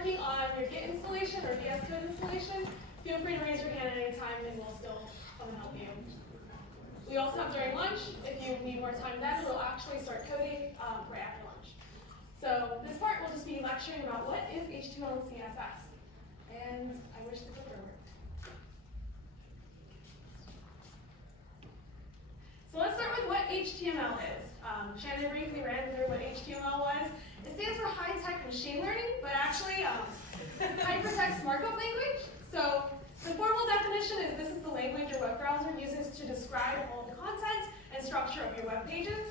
working on your Git installation or VS Code installation, feel free to raise your hand at any time and we'll still come and help you. We also have during lunch. If you need more time then, we'll actually start coding right after lunch. So this part will just be lecturing about what is HTML and CSS. And I wish the clicker worked. So let's start with what HTML is. Shannon briefly ran through what HTML was. It stands for high-tech machine learning, but actually hypertext markup language. So the formal definition is this is the language your web browser uses to describe all the content and structure of your web pages.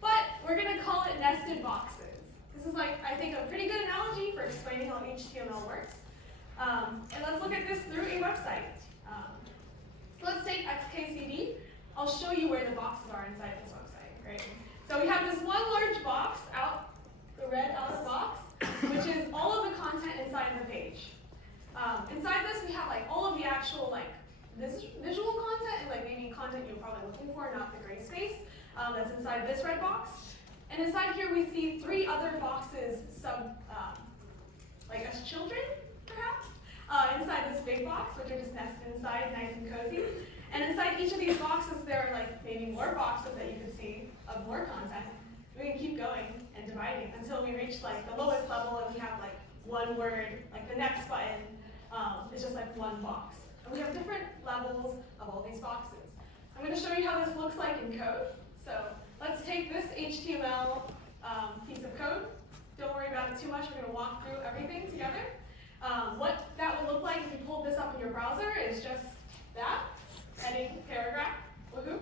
But we're going to call it nested boxes. This is like, I think, a pretty good analogy for explaining how HTML works. And let's look at this through a website. So let's take XKCD. I'll show you where the boxes are inside this website. Right? So we have this one large box, the red outer box, which is all of the content inside the page. Inside this, we have like all of the actual visual content and maybe content you're probably looking for, not the gray space. That's inside this red box. And inside here, we see three other boxes, as children, perhaps, inside this big box, which are just nested inside, nice and cozy. And inside each of these boxes, there are maybe more boxes that you can see of more content. We can keep going and dividing until we reach the lowest level, and we have one word, the next button is just one box. And we have different levels of all these boxes. I'm going to show you how this looks like in code. So let's take this HTML piece of code. Don't worry about it too much. We're going to walk through everything together. What that would look like if you pulled this up in your browser is just that, heading, paragraph, woohoo.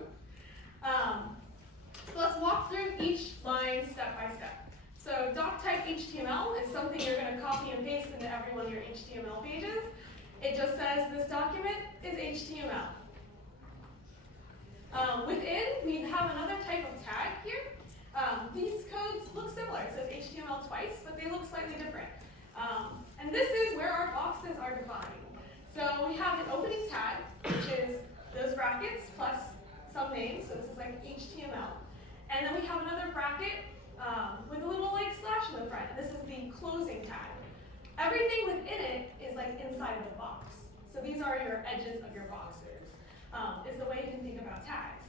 So let's walk through each line step by step. So Doctype Html is something you're going to copy and paste into every one of your HTML pages. It just says this document is HTML. Within, we have another type of tag here. These codes look similar. It says HTML twice, but they look slightly different. And this is where our boxes are defined. So we have an opening tag, which is those brackets plus some names. So this is HTML. And then we have another bracket with a little slash in the front. This is the closing tag. Everything within it is inside of the box. So these are your edges of your boxes. Is the way you can think about tags.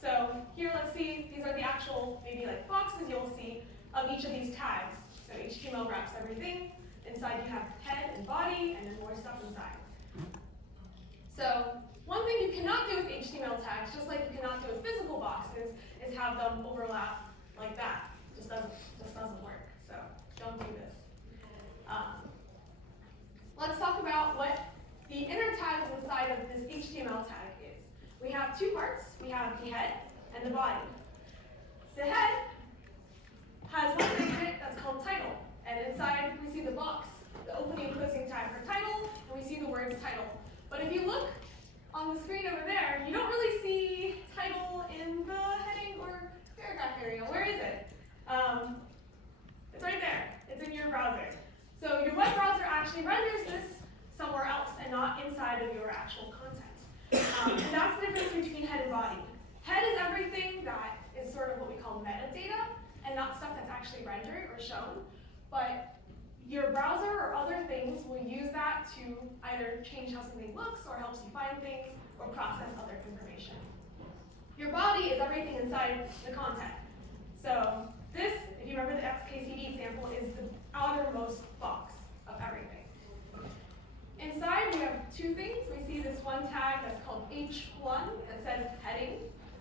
So here, let's see, these are the actual maybe boxes you'll see of each of these tags. So HTML wraps everything. Inside you have head and body, and then more stuff inside. So one thing you cannot do with HTML tags, just like you cannot do with physical boxes, is have them overlap like that. Just doesn't work. So don't do this. Let's talk about what the inner tags inside of this HTML tag is. We have two parts. We have the head and the body. The head has one thing in it that's called title. And inside we see the box, the opening and closing tag for title, and we see the words title. But if you look on the screen over there, you don't really see title in the heading or paragraph area. Where is it? It's right there. It's in your browser. So your web browser actually renders this somewhere else and not inside of your actual content. And that's the difference between head and body. Head is everything that is sort of what we call metadata and not stuff that's actually rendered or shown. But your browser or other things will use that to either change how something looks or helps you find things or process other information. Your body is everything inside the content. So this, if you remember the XKCD example, is the outermost box of everything. Inside, we have two things. We see this one tag that's called H1 that says heading.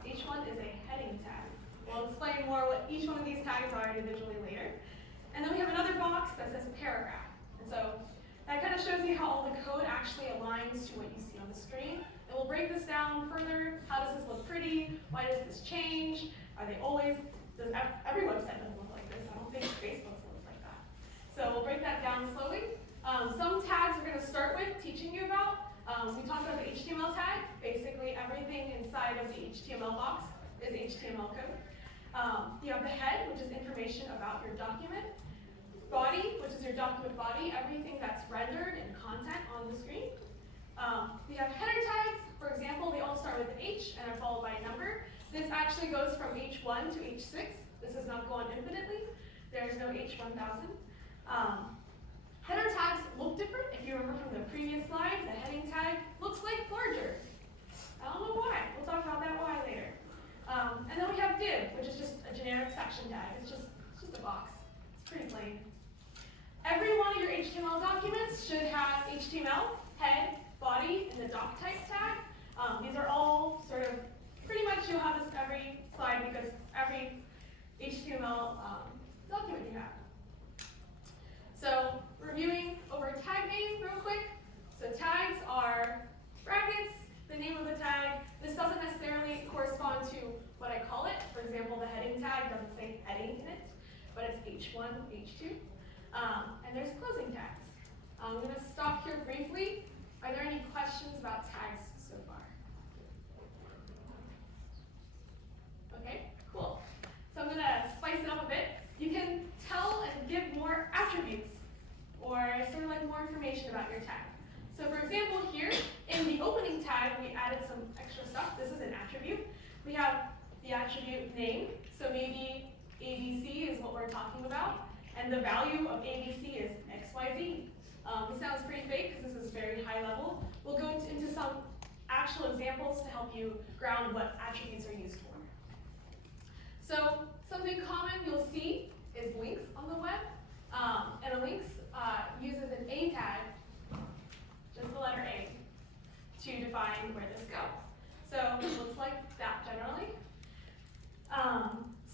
H1 is a heading tag. We'll explain more what each one of these tags are individually later. And then we have another box that says paragraph. And so that kind of shows you how all the code actually aligns to what you see on the screen. And we'll break this down further. How does this look pretty? Why does this change? Are they always, does every website doesn't look like this? I don't think Facebook looks like that. So we'll break that down slowly. Some tags we're going to start with teaching you about. We talked about the HTML tag. Basically, everything inside of the HTML box is HTML code. You have the head, which is information about your document. Body, which is your document body, everything that's rendered in content on the screen. We have header tags. For example, they all start with an H and are followed by a number. This actually goes from H1 to H6. This does not go on infinitely. There is no H1000. Header tags look different. If you remember from the previous slide, the heading tag looks like larger. I don't know why. We'll talk about that why later. And then we have div, which is just a generic section tag. It's just a box. It's pretty plain. Every one of your HTML documents should have HTML, head, body, and the Doctype tag. These are all sort of, pretty much you'll have this every slide because every HTML document you have. So reviewing over tag name real quick. So tags are brackets, the name of the tag. This doesn't necessarily correspond to what I call it. For example, the heading tag doesn't say heading in it, but it's H1, H2. And there's closing tags. I'm going to stop here briefly. Are there any questions about tags so far? Okay, cool. So I'm going to spice it up a bit. You can tell and give more attributes or sort of like more information about your tag. So for example, here in the opening tag, we added some extra stuff. This is an attribute. We have the attribute name. So maybe ABC is what we're talking about. And the value of ABC is XYZ. This sounds pretty fake because this is very high level. We'll go into some actual examples to help you ground what attributes are used for. So something common you'll see is links on the web. And a links uses an A tag, just the letter A, to define where this goes. So it looks like that generally.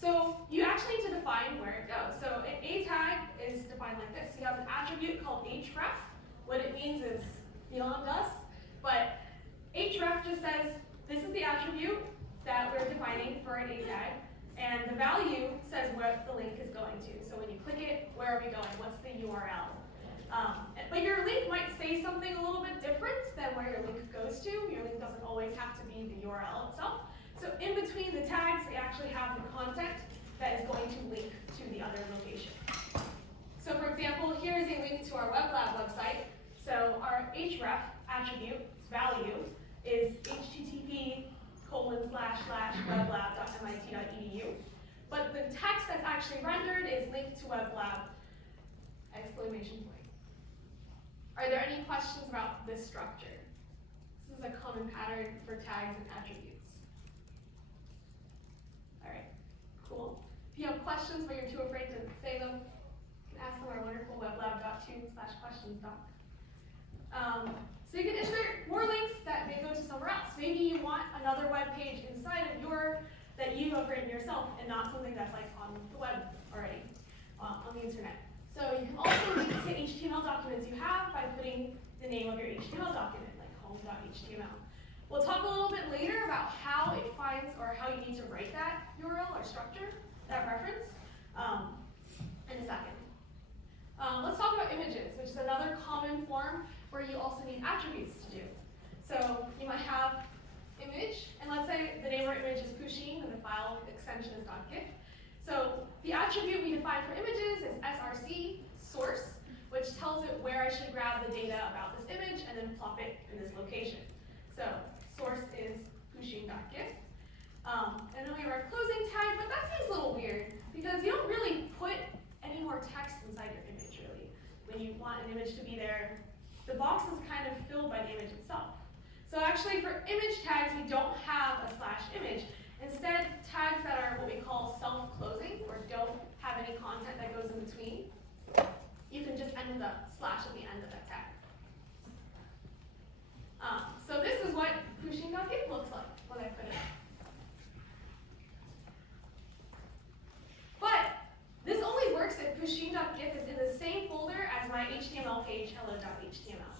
So you actually need to define where it goes. So an A tag is defined like this. You have an attribute called href. What it means is beyond us, but href just says this is the attribute that we're defining for an A tag, and the value says where the link is going to. So when you click it, where are we going? What's the URL? But your link might say something a little bit different than where your link goes to. Your link doesn't always have to be the URL itself. So in between the tags, we actually have the content that is going to link to the other location. So for example, here is a link to our WebLab website. So our href attribute value is http://weblab.mit.edu. But the text that's actually rendered is linked to WebLab! Are there any questions about this structure? This is a common pattern for tags and attributes. All right, cool. If you have questions but you're too afraid to say them, you can ask them on our wonderful weblab.to/questions doc. So you can insert more links that may go to somewhere else. Maybe you want another web page inside of that you have written yourself and not something that's like on the web already, on the internet. So you can also link to HTML documents you have by putting the name of your HTML document, like home.html. We'll talk a little bit later about how it finds or how you need to write that URL or structure, that reference, in a second. Let's talk about images, which is another common form where you also need attributes to do. So you might have image, and let's say the name of our image is Pusheen and the file extension is .gif. So the attribute we define for images is src source, which tells it where I should grab the data about this image and then plop it in this location. So source is pusheen.gif. And then we have our closing tag, but that seems a little weird because you don't really put any more text inside your image, really. When you want an image to be there, the box is kind of filled by the image itself. So actually for image tags, we don't have a /image. Instead, tags that are what we call self-closing or don't have any content that goes in between, you can just end with a slash at the end of that tag. So this is what pusheen.gif looks like when I put it up. But this only works if pusheen.gif is in the same folder as my HTML page, hello.html.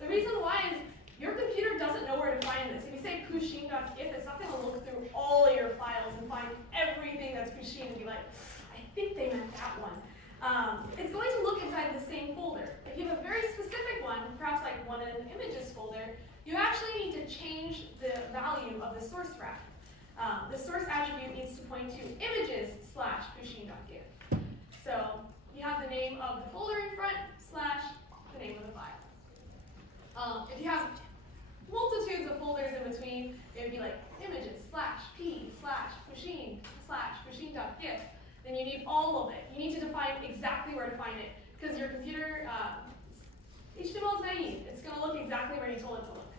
The reason why is your computer doesn't know where to find this. If you say pusheen.gif, it's not going to look through all of your files and find everything that's pusheen and be like, I think they meant that one. It's going to look inside the same folder. If you have a very specific one, perhaps like one in an images folder, you actually need to change the value of the source ref. The source attribute needs to point to images/pusheen.gif. So you have the name of the folder in front / the name of the file. If you have multitudes of folders in between, it would be like images/p/pusheen/pusheen.gif. Then you need all of it. You need to define exactly where to find it because your computer HTML is naive. It's going to look exactly where you told it to look.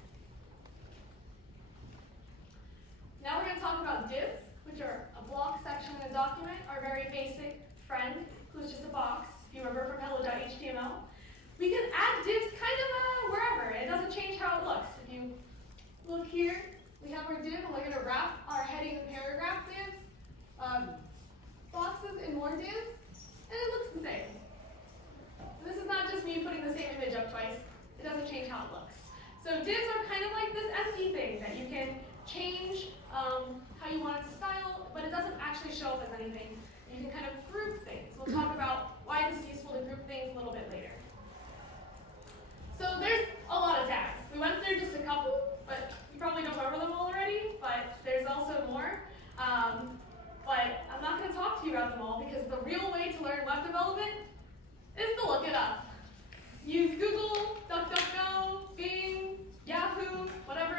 Now we're going to talk about divs, which are a block section in a document, our very basic friend, who's just a box, if you remember from hello.html. We can add divs kind of wherever. It doesn't change how it looks. If you look here, we have our div, and we're going to wrap our heading and paragraph divs, boxes, and more divs, and it looks the same. This is not just me putting the same image up twice. It doesn't change how it looks. So divs are kind of like this empty thing that you can change how you want it to style, but it doesn't actually show up as anything. You can kind of group things. We'll talk about why this is useful to group things a little bit later. So there's a lot of tags. We went through just a couple, but you probably don't remember them all already, but there's also more. But I'm not going to talk to you about them all because the real way to learn web development is to look it up. Use Google, DuckDuckGo, Bing, Yahoo, whatever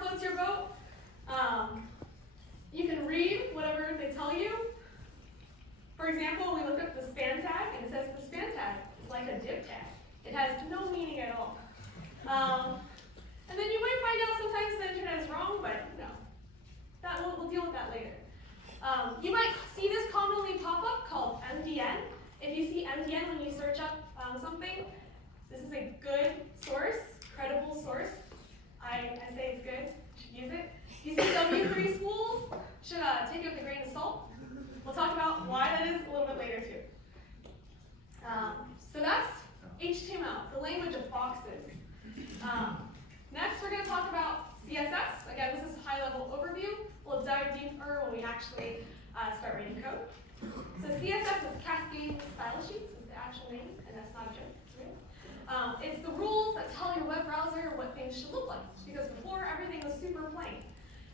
floats your boat. You can read whatever they tell you. For example, we look up the span tag, and it says the span tag is like a div tag. It has no meaning at all. And then you might find out sometimes the internet is wrong, but no. We'll deal with that later. You might see this commonly pop up called MDN. If you see MDN when you search up something, this is a good source, credible source. I say it's good, you should use it. You see W3 schools, should take it with a grain of salt. We'll talk about why that is a little bit later too. So that's HTML, the language of boxes. Next, we're going to talk about CSS. Again, this is a high-level overview. We'll dive deeper when we actually start reading code. So CSS is Cascading Style Sheets, is the actual name, and that's not a joke, it's real. It's the rules that tell your web browser what things should look like, because before everything was super plain.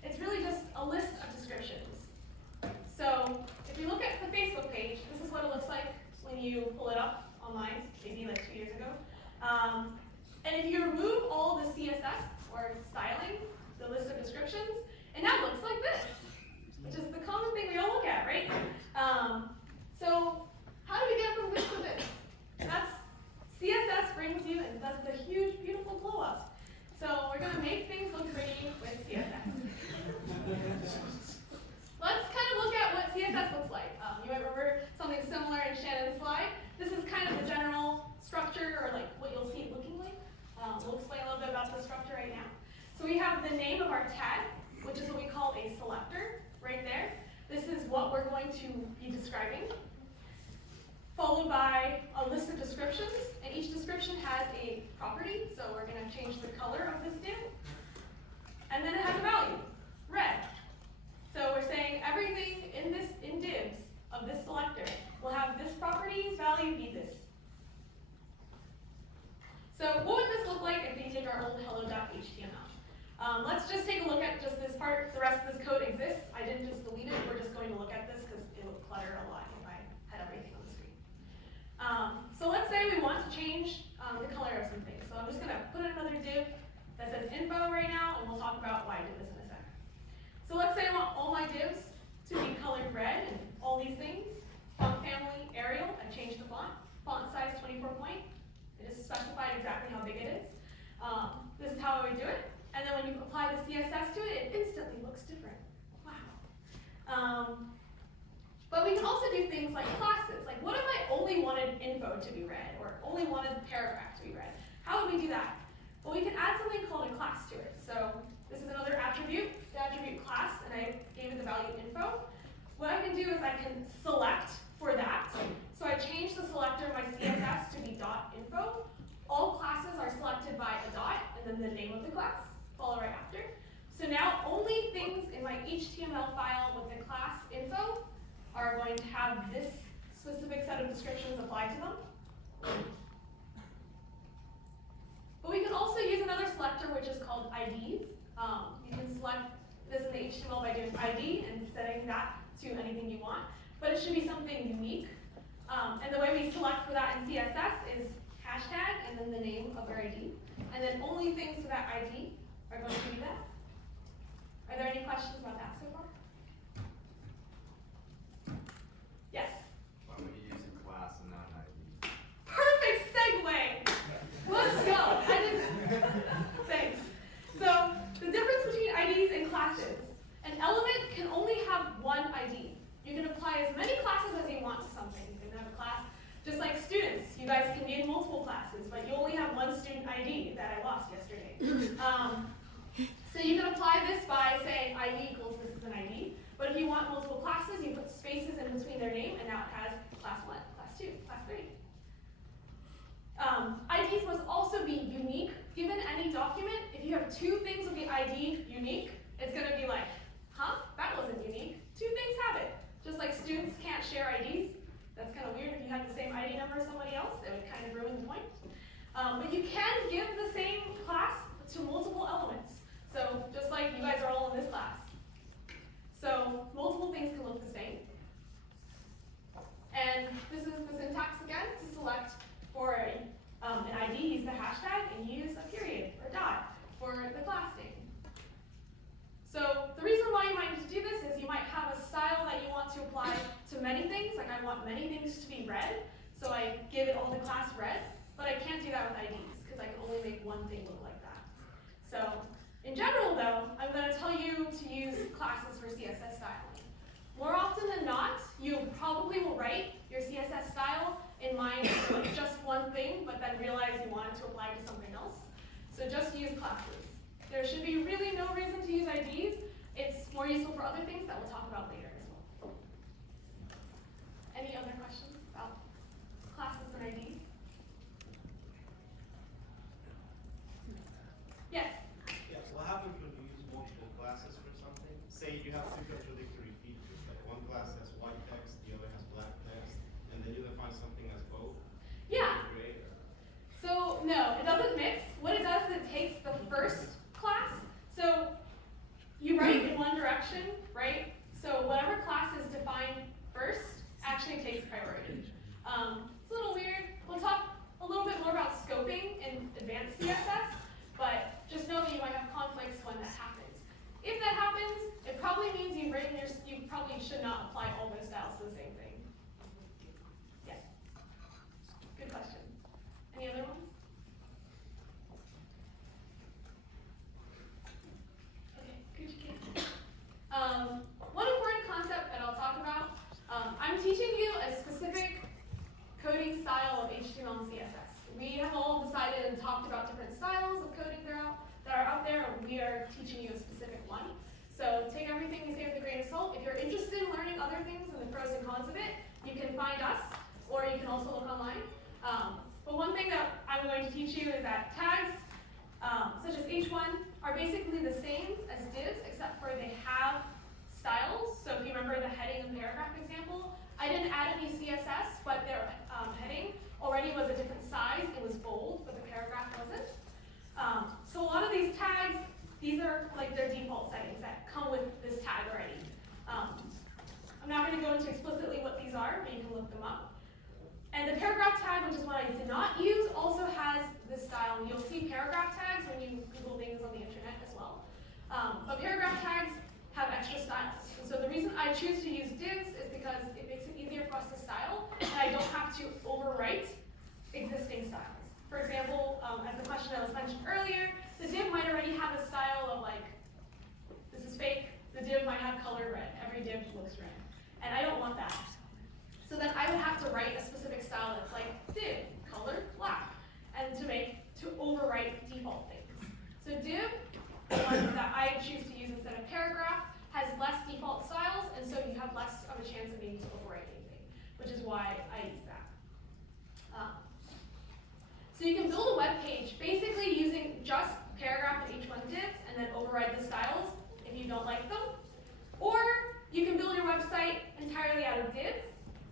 It's really just a list of descriptions. So if you look at the Facebook page, this is what it looks like when you pull it up online, maybe like 2 years ago. And if you remove all the CSS or styling, the list of descriptions, it now looks like this, which is the common thing we all look at, right? So how do we get from this to this? That's CSS brings you and does the huge, beautiful glow up. So we're going to make things look pretty with CSS. Let's kind of look at what CSS looks like. You might remember something similar in Shannon's slide. This is kind of the general structure, or like what you'll see it looking like. We'll explain a little bit about the structure right now. So we have the name of our tag, which is what we call a selector, right there. This is what we're going to be describing, followed by a list of descriptions, and each description has a property, so we're going to change the color of this div. And then it has a value, red. So we're saying everything in divs of this selector will have this property's value be this. So what would this look like if we take our old hello.html? Let's just take a look at just this part. The rest of this code exists. I didn't just delete it. We're just going to look at this because it would clutter a lot if I had everything on the screen. So let's say we want to change the color of something. So I'm just going to put in another div that says info right now, and we'll talk about why I did this in a second. So let's say I want all my divs to be colored red and all these things. Font family, Arial, I changed the font. Font size 24 point. It is specified exactly how big it is. This is how I would do it. And then when you apply the CSS to it, it instantly looks different. Wow. But we can also do things like classes. Like, what if I only wanted info to be red, or only wanted the paragraph to be red? How would we do that? Well, we can add something called a class to it. So this is another attribute, the attribute class, and I gave it the value info. What I can do is I can select for that. So I change the selector of my CSS to be .info. All classes are selected by a dot, and then the name of the class, follow right after. So now only things in my HTML file with the class info are going to have this specific set of descriptions applied to them. But we can also use another selector, which is called IDs. You can select this in the HTML by doing ID and setting that to anything you want. But it should be something unique. And the way we select for that in CSS is hashtag and then the name of our ID. And then only things to that ID are going to be that. Are there any questions about that so far? Yes? Why would you use a class and not an ID? Perfect segue! class yesterday. So you can apply this by saying ID equals this is an ID. But if you want multiple classes, you put spaces in between their name, and now it has class 1, class 2, class 3. IDs must also be unique. Given any document, if you have 2 things with the ID unique, it's going to be like, huh, that wasn't unique. 2 things have it. Just like students can't share IDs. That's kind of weird. If you had the same ID number as somebody else, it would kind of ruin the point. But you can give the same class to multiple elements. So just like you guys are all in this class. So multiple things can look the same. And this is the syntax again. To select for an ID, use the hashtag, and use a period or dot for the class name. So the reason why you might need to do this is you might have a style that you want to apply to many things. Like I want many things to be red, so I give it all the class red. But I can't do that with IDs because I can only make one thing look like that. So in general, though, I'm going to tell you to use classes for CSS styling. More often than not, you probably will write your CSS style in mind for like just one thing, but then realize you want it to apply to something else. So just use classes. There should be really no reason to use IDs. It's more useful for other things that we'll talk about later as well. Any other questions about classes and IDs? Yes? Yeah, so what happens when you use multiple classes for something? Say you have 2 contradictory features, like one class has white text, the other has black text, and then you define something as both? Yeah. So no, it doesn't mix. What it does is it takes the first class. So you write in one direction, right? So whatever class is defined first actually takes priority. It's a little weird. We'll talk a little bit more about scoping in advanced CSS, but just know that you might have conflicts when that happens. If that happens, it probably means you probably should not apply all those styles to the same thing. Yeah. Good question. Any other ones? Okay, one important concept that I'll talk about, I'm teaching you a specific coding style of HTML and CSS. We have all decided and talked about different styles of coding that are out there, and we are teaching you a specific one. So take everything we say with a grain of salt. If you're interested in learning other things and the pros and cons of it, you can find us, or you can also look online. But one thing that I'm going to teach you is that tags, such as H1, are basically the same as divs, except for they have styles. So if you remember the heading and paragraph example, I didn't add any CSS, but their heading already was a different size. It was bold, but the paragraph wasn't. So a lot of these tags, these are like their default settings that come with this tag already. I'm not going to go into explicitly what these are, but you can look them up. And the paragraph tag, which is what I did not use, also has this style. You'll see paragraph tags when you Google things on the internet as well. But paragraph tags have extra styles. And so the reason I choose to use divs is because it makes it easier for us to style, and I don't have to overwrite existing styles. For example, as the question that was mentioned earlier, the div might already have a style of like, this is fake, the div might have color red, every div looks red. And I don't want that. So then I would have to write a specific style that's like div, color black, and to overwrite default things. So div, the one that I choose to use instead of paragraph, has less default styles, and so you have less of a chance of needing to overwrite anything, which is why I use that. So you can build a web page basically using just paragraph and H1 divs and then override the styles if you don't like them. Or you can build your website entirely out of divs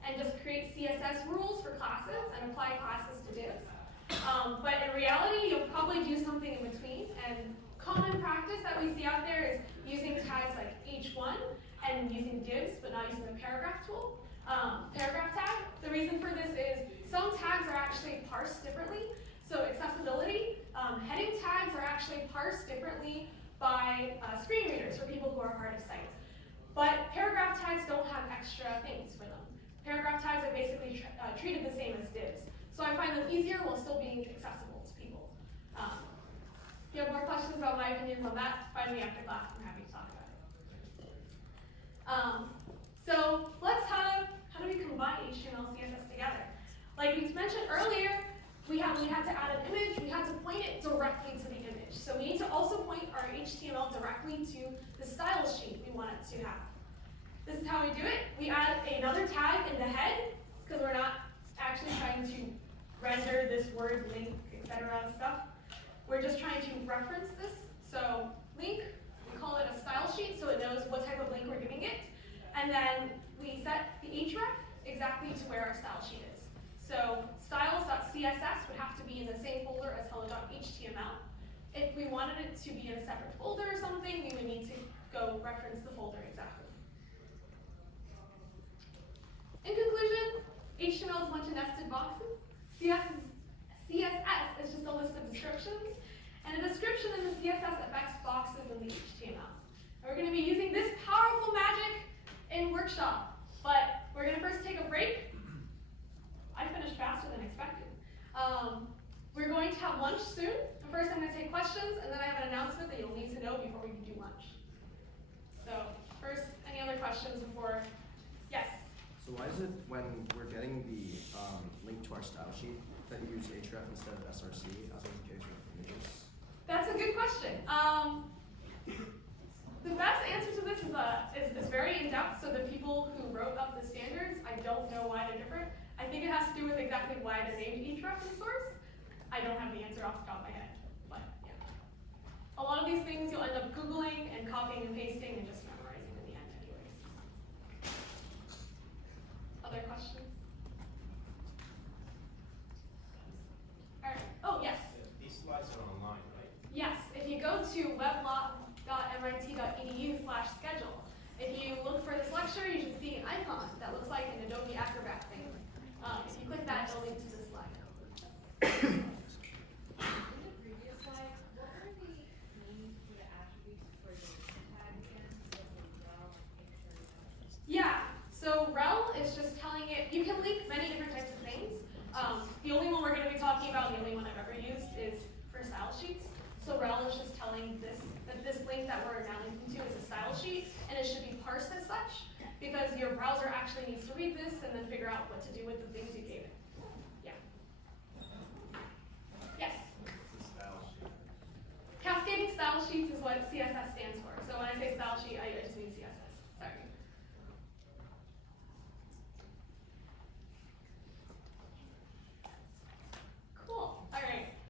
and just create CSS rules for classes and apply classes to divs. But in reality, you'll probably do something in between. And common practice that we see out there is using tags like H1 and using divs, but not using the paragraph tool. Paragraph tag, the reason for this is some tags are actually parsed differently. So accessibility, heading tags are actually parsed differently by screen readers for people who are hard of sight. But paragraph tags don't have extra things for them. Paragraph tags are basically treated the same as divs. So I find them easier while still being accessible to people. If you have more questions about my opinions on that, find me after class. I'm happy to talk about it. So let's how do we combine HTML and CSS together? Like we mentioned earlier, we had to add an image. We had to point it directly to the So we need to also point our HTML directly to the style sheet we want it to have. This is how we do it. We add another tag in the head, because we're not actually trying to render this word, link, etc. stuff. We're just trying to reference this. So link, we call it a style sheet so it knows what type of link we're giving it. And then we set the href exactly to where our style sheet is. So styles.css would have to be in the same folder as hello.html. If we wanted it to be in a separate folder or something, we would need to go reference the folder exactly. In conclusion, HTML is a bunch of nested boxes. CSS is just a list of descriptions. And a description in the CSS affects boxes in the HTML. And we're going to be using this powerful magic in workshop. But we're going to first take a break. I finished faster than expected. We're going to have lunch soon. But first I'm going to take questions, and then I have an announcement that you'll need to know before we can do lunch. So first, any other questions before? Yes? So why is it when we're getting the link to our style sheet that you use href instead of src, as was the case with images? That's a good question. The best answer to this is very in-depth, so the people who wrote up the standards, I don't know why they're different. I think it has to do with exactly why they're named href in source. I don't have the answer off the top of my head, but yeah. A lot of these things you'll end up Googling and copying and pasting and just memorizing in the end anyways. Other questions? All right. Oh, yes. These slides are online, right? Yes, if you go to weblog.mit.edu/schedule, if you look for this lecture, you should see an icon that looks like an Adobe Acrobat thing. If you click that, it'll lead to this slide. Yeah, so rel is just telling it, you can link many different types of things. The only one we're going to be talking about, the only one I've ever used, is for style sheets. So rel is just telling this that this link that we're now linking to is a style sheet, and it should be parsed as such, because your browser actually needs to read this and then figure out what to do with the things you gave it. Yeah. Yes? Style sheet. Cascading style sheets is what CSS stands for. So when I say style sheet, I just